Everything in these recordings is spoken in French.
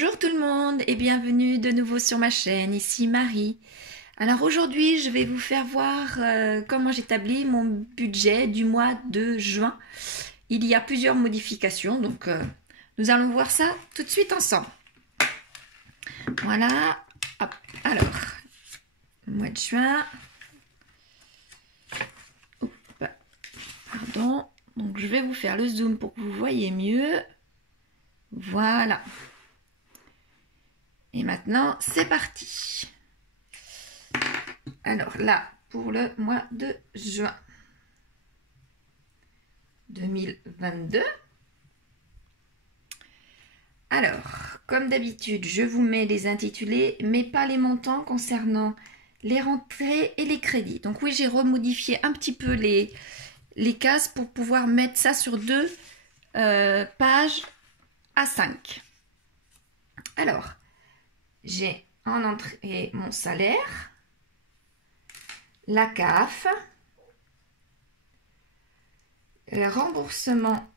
Bonjour tout le monde et bienvenue de nouveau sur ma chaîne, ici Marie. Alors aujourd'hui je vais vous faire voir comment j'établis mon budget du mois de juin. Il y a plusieurs modifications donc nous allons voir ça tout de suite ensemble. Voilà, hop. Alors, mois de juin. Hop. Pardon, donc je vais vous faire le zoom pour que vous voyez mieux. Voilà. Et maintenant, c'est parti. Alors là, pour le mois de juin 2022. Alors, comme d'habitude, je vous mets les intitulés, mais pas les montants concernant les rentrées et les crédits. Donc oui, j'ai remodifié un petit peu les cases pour pouvoir mettre ça sur deux pages à 5. Alors, j'ai en entrée mon salaire, la CAF, le remboursement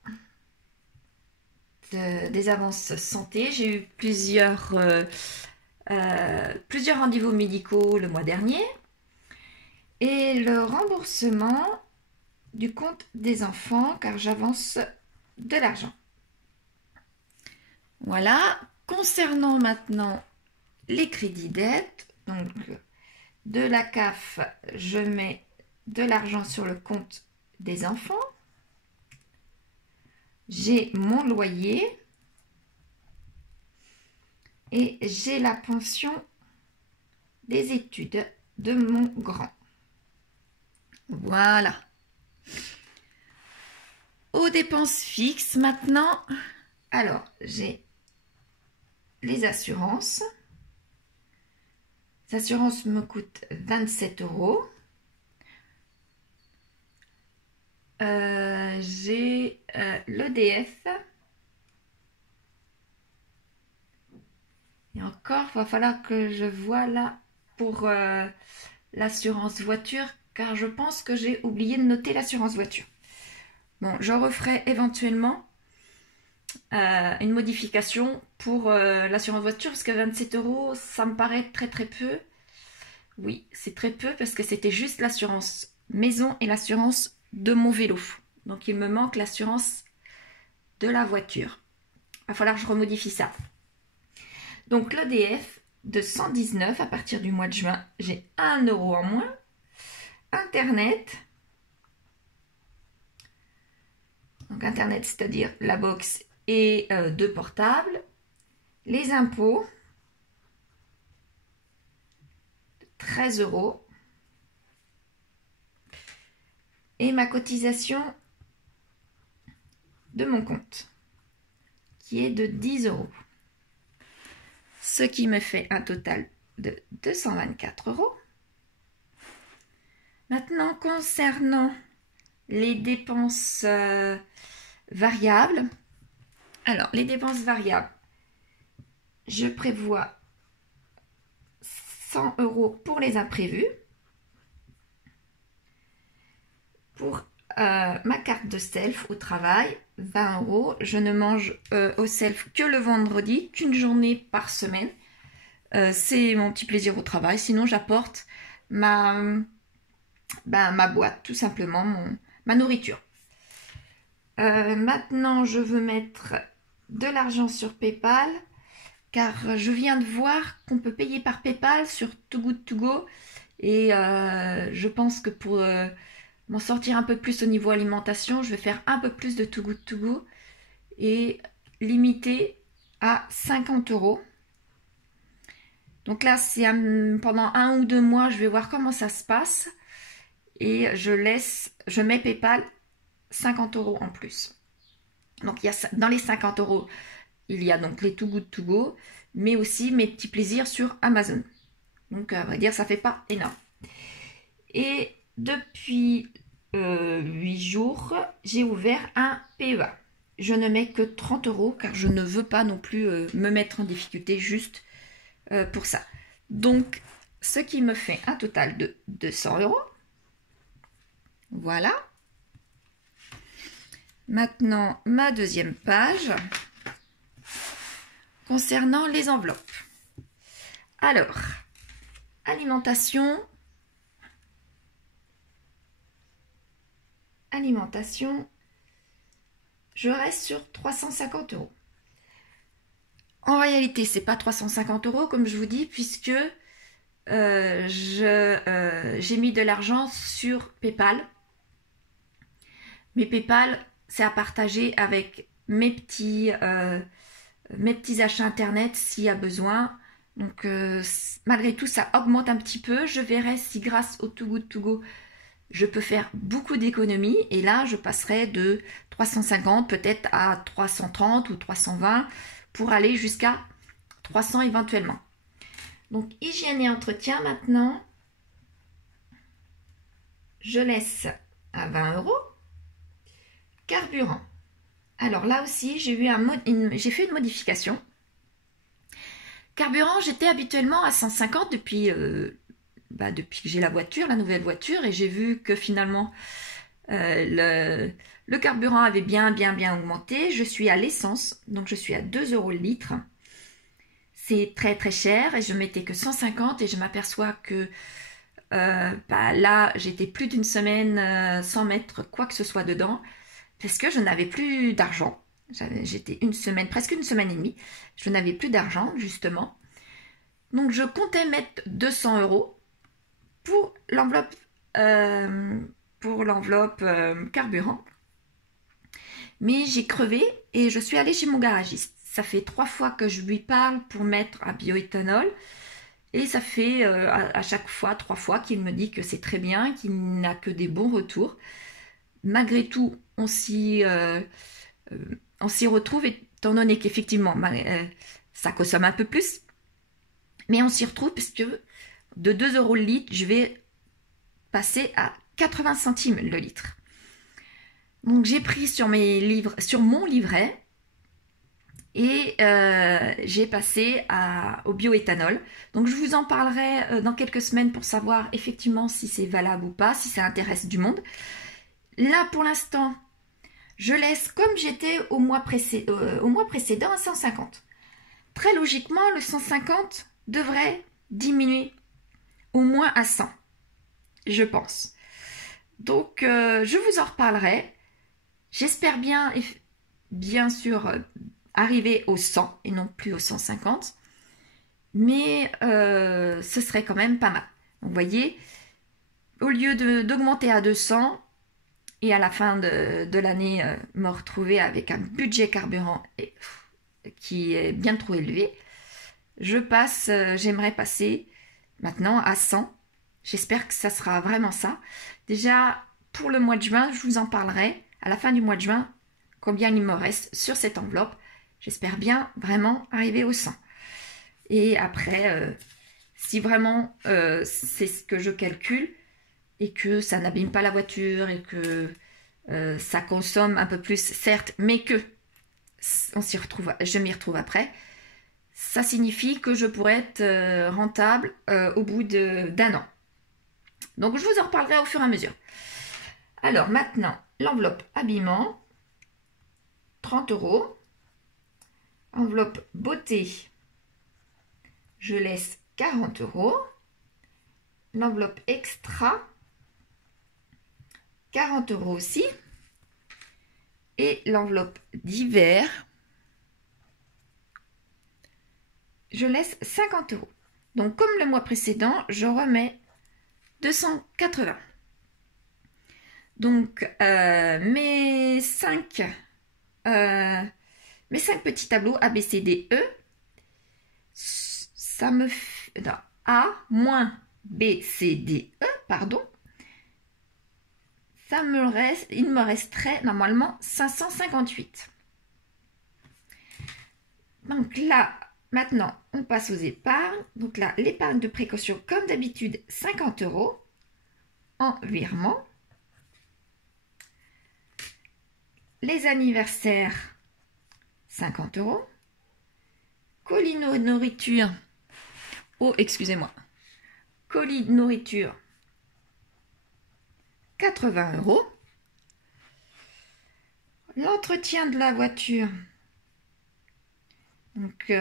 des avances santé. J'ai eu plusieurs rendez-vous médicaux le mois dernier. Et le remboursement du compte des enfants, car j'avance de l'argent. Voilà. Concernant maintenant les crédits d'aide, donc de la CAF, je mets de l'argent sur le compte des enfants. J'ai mon loyer et j'ai la pension des études de mon grand. Voilà. Aux dépenses fixes maintenant, alors j'ai les assurances. Les assurances me coûtent 27 €. J'ai l'EDF. Et encore, il va falloir que je vois là pour l'assurance voiture, car je pense que j'ai oublié de noter l'assurance voiture. Bon, je referai éventuellement une modification pour l'assurance voiture, parce que 27 €, ça me paraît très peu. Oui, c'est très peu parce que c'était juste l'assurance maison et l'assurance de mon vélo. Donc il me manque l'assurance de la voiture. Il va falloir que je remodifie ça. Donc l'EDF de 119 à partir du mois de juin, j'ai 1 € en moins. Internet. Donc Internet, c'est-à-dire la box et 2 portables. Les impôts, 13 €. Et ma cotisation de mon compte, qui est de 10 €. Ce qui me fait un total de 224 €. Maintenant, concernant les dépenses variables, alors les dépenses variables, je prévois 100 € pour les imprévus. Pour ma carte de self au travail, 20 €. Je ne mange au self que le vendredi, qu'une journée par semaine. C'est mon petit plaisir au travail. Sinon, j'apporte ma boîte, tout simplement, ma nourriture. Maintenant, je veux mettre de l'argent sur PayPal, car je viens de voir qu'on peut payer par PayPal sur Too Good To Go. Et je pense que pour m'en sortir un peu plus au niveau alimentation, je vais faire un peu plus de Too Good To Go et limiter à 50 €. Donc là, c'est pendant 1 ou 2 mois, je vais voir comment ça se passe. Et je mets PayPal 50 € en plus. Donc dans les 50 €, il y a donc les Too Good To Go, mais aussi mes petits plaisirs sur Amazon. Donc à vrai dire, ça fait pas énorme. Et depuis 8 jours, j'ai ouvert un PEA. Je ne mets que 30 € car je ne veux pas non plus me mettre en difficulté juste pour ça. Donc, ce qui me fait un total de 200 €. Voilà. Maintenant, ma deuxième page concernant les enveloppes. Alors, alimentation. Je reste sur 350 €. En réalité, c'est pas 350 € comme je vous dis, puisque j'ai mis de l'argent sur PayPal. Mais PayPal, c'est à partager avec mes petits achats internet s'il y a besoin. Donc malgré tout, ça augmente un petit peu. Je verrai si grâce au Too Good To Go, je peux faire beaucoup d'économies. Et là, je passerai de 350 peut-être à 330 ou 320 pour aller jusqu'à 300 éventuellement. Donc hygiène et entretien maintenant. Je laisse à 20 €. Carburant. Alors là aussi, j'ai fait une modification. Carburant, j'étais habituellement à 150 depuis que j'ai la nouvelle voiture, et j'ai vu que finalement le carburant avait bien augmenté. Je suis à l'essence, donc je suis à 2 € le litre. C'est très très cher et je mettais que 150 et je m'aperçois que là, j'étais plus d'une semaine sans mettre quoi que ce soit dedans parce que je n'avais plus d'argent. J'étais presque une semaine et demie. Je n'avais plus d'argent, justement. Donc, je comptais mettre 200 € pour l'enveloppe carburant. Mais j'ai crevé et je suis allée chez mon garagiste. Ça fait 3 fois que je lui parle pour mettre un bioéthanol. Et ça fait à chaque fois 3 fois qu'il me dit que c'est très bien, qu'il n'a que des bons retours. Malgré tout, on s'y retrouve, étant donné qu'effectivement, ça consomme un peu plus. Mais on s'y retrouve puisque de 2 € le litre, je vais passer à 80 centimes le litre. Donc j'ai pris sur mon livret et j'ai passé au bioéthanol. Donc je vous en parlerai dans quelques semaines pour savoir effectivement si c'est valable ou pas, si ça intéresse du monde. Là pour l'instant, je laisse comme j'étais au mois précédent à 150. Très logiquement, le 150 devrait diminuer au moins à 100, je pense. Donc je vous en reparlerai. J'espère bien sûr arriver au 100 et non plus au 150, mais ce serait quand même pas mal. Donc, vous voyez, au lieu d'augmenter à 200 et à la fin de l'année me retrouver avec un budget carburant qui est bien trop élevé, j'aimerais passer maintenant à 100. J'espère que ça sera vraiment ça. Déjà, pour le mois de juin, je vous en parlerai à la fin du mois de juin, combien il me reste sur cette enveloppe. J'espère bien vraiment arriver au 100. Et après, si vraiment c'est ce que je calcule et que ça n'abîme pas la voiture et que ça consomme un peu plus, certes, mais que je m'y retrouve après, ça signifie que je pourrais être rentable au bout d'un an. Donc, je vous en reparlerai au fur et à mesure. Alors, maintenant, l'enveloppe habillement, 30 €. Enveloppe beauté, je laisse 40 €. L'enveloppe extra, 40 € aussi. Et l'enveloppe d'hiver, je laisse 50 €. Donc, comme le mois précédent, je remets 280. Donc, mes 5 petits tableaux A, B, C, D, E, ça me fait... Non, A moins B, C, D, E, pardon. Il me resterait normalement 558. Donc là, maintenant, on passe aux épargnes. Donc là, l'épargne de précaution, comme d'habitude, 50 € en virement. Les anniversaires, 50 €. Colis nourriture. Oh, excusez-moi. Colis nourriture, 80 €. L'entretien de la voiture. Donc,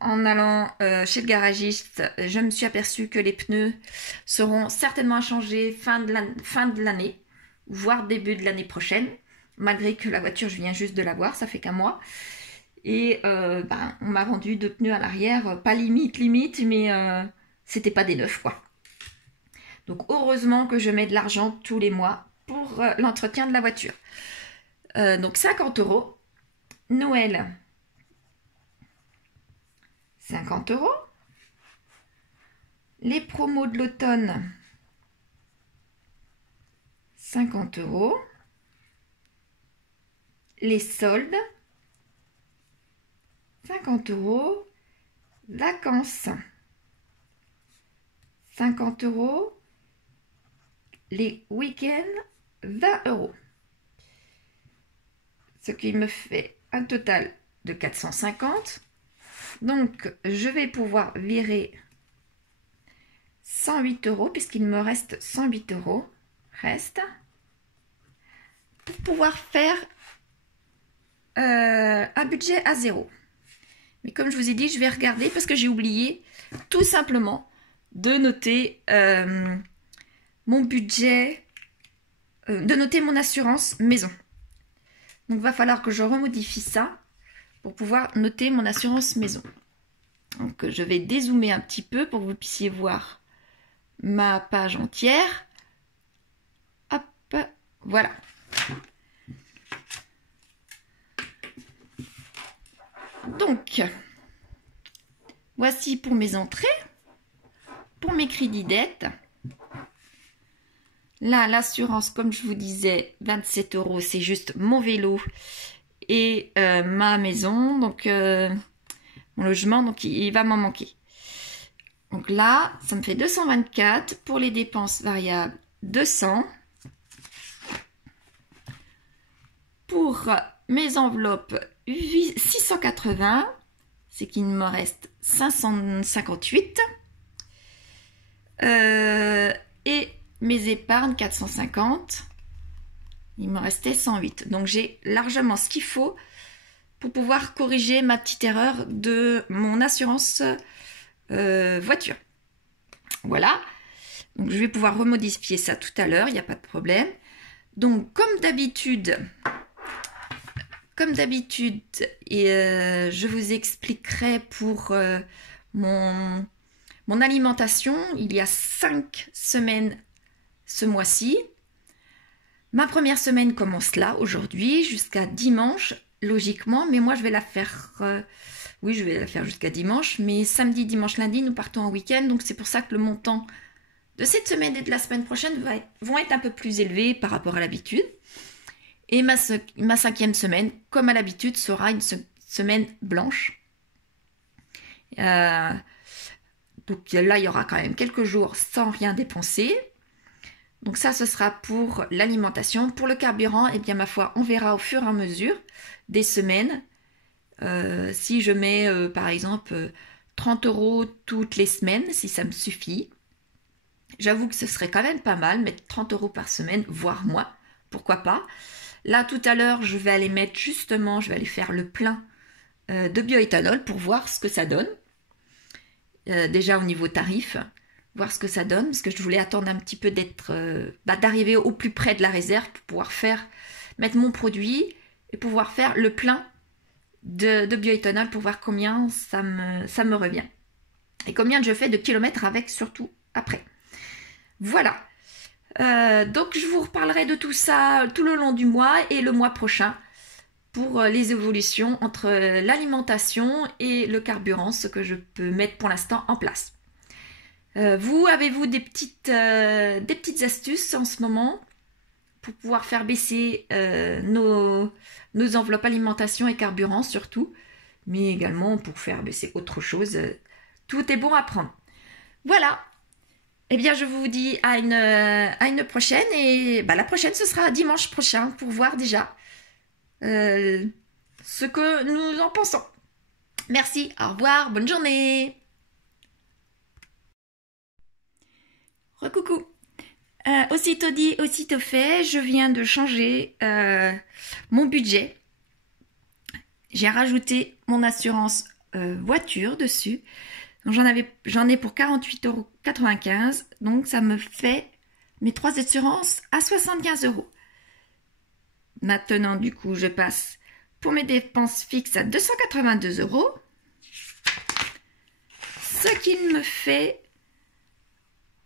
en allant chez le garagiste, je me suis aperçue que les pneus seront certainement à changer fin de l'année, voire début de l'année prochaine, malgré que la voiture, je viens juste de l'avoir, ça fait qu'un mois. Et on m'a vendu 2 pneus à l'arrière, pas limite, mais c'était pas des neufs, quoi. Donc heureusement que je mets de l'argent tous les mois pour l'entretien de la voiture. Donc 50 €. Noël, 50 €. Les promos de l'automne, 50 €. Les soldes, 50 €. Vacances, 50 €. Les week-ends, 20 €. Ce qui me fait un total de 450. Donc, je vais pouvoir virer 108 € puisqu'il me reste 108 € reste pour pouvoir faire un budget à 0. Mais comme je vous ai dit, je vais regarder parce que j'ai oublié tout simplement de noter mon budget, de noter mon assurance maison. Donc, il va falloir que je remodifie ça pour pouvoir noter mon assurance maison. Donc, je vais dézoomer un petit peu pour que vous puissiez voir ma page entière. Hop, voilà. Donc, voici pour mes entrées, pour mes crédits dettes. Là, l'assurance, comme je vous disais, 27 €, c'est juste mon vélo et ma maison, donc mon logement, donc il va m'en manquer. Donc là, ça me fait 224. Pour les dépenses variables, 200. Pour mes enveloppes, 680. C'est qu'il me reste 558. Et mes épargnes, 450. Il me restait 108. Donc j'ai largement ce qu'il faut pour pouvoir corriger ma petite erreur de mon assurance voiture. Voilà. Donc je vais pouvoir remodifier ça tout à l'heure, il n'y a pas de problème. Donc comme d'habitude, je vous expliquerai pour mon alimentation. Il y a 5 semaines ce mois-ci. Ma première semaine commence là, aujourd'hui, jusqu'à dimanche, logiquement. Mais moi, je vais la faire... oui, je vais la faire jusqu'à dimanche. Mais samedi, dimanche, lundi, nous partons en week-end. Donc, c'est pour ça que le montant de cette semaine et de la semaine prochaine vont être un peu plus élevés par rapport à l'habitude. Et ma 5e semaine, comme à l'habitude, sera une semaine blanche. Donc là, il y aura quand même quelques jours sans rien dépenser. Donc ça, ce sera pour l'alimentation. Pour le carburant, eh bien, ma foi, on verra au fur et à mesure des semaines. Si je mets, par exemple, 30 € toutes les semaines, si ça me suffit. J'avoue que ce serait quand même pas mal, mettre 30 € par semaine, voire moins. Pourquoi pas? Là, tout à l'heure, je vais aller mettre justement, je vais aller faire le plein de bioéthanol pour voir ce que ça donne. Déjà au niveau tarif, voir ce que ça donne, parce que je voulais attendre un petit peu d'arriver au plus près de la réserve pour pouvoir mettre mon produit et pouvoir faire le plein de bioéthanol pour voir combien ça me revient. Et combien je fais de kilomètres avec, surtout après. Voilà. Donc je vous reparlerai de tout ça tout le long du mois et le mois prochain pour les évolutions entre l'alimentation et le carburant, ce que je peux mettre pour l'instant en place. Avez-vous des petites astuces en ce moment pour pouvoir faire baisser nos enveloppes alimentation et carburant surtout, mais également pour faire baisser autre chose. Tout est bon à prendre. Voilà. Eh bien, je vous dis à une prochaine. Et la prochaine, ce sera dimanche prochain pour voir déjà ce que nous en pensons. Merci, au revoir, bonne journée. Recoucou. Aussitôt dit, aussitôt fait, je viens de changer mon budget. J'ai rajouté mon assurance voiture dessus. J'en ai pour 48,95 €. Donc ça me fait mes 3 assurances à 75 €. Maintenant, du coup, je passe pour mes dépenses fixes à 282 €. Ce qui me fait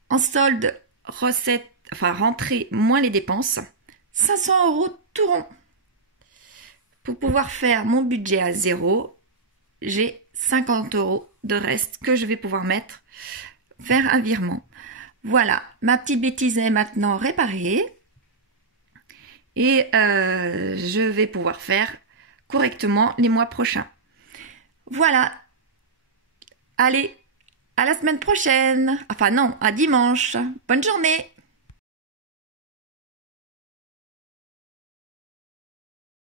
en solde recette, enfin rentrée moins les dépenses, 500 € tout rond. Pour pouvoir faire mon budget à 0, j'ai 50 € de reste que je vais pouvoir faire un virement. Voilà, ma petite bêtise est maintenant réparée et je vais pouvoir faire correctement les mois prochains. Voilà, allez, à la semaine prochaine. Enfin non, à dimanche. Bonne journée.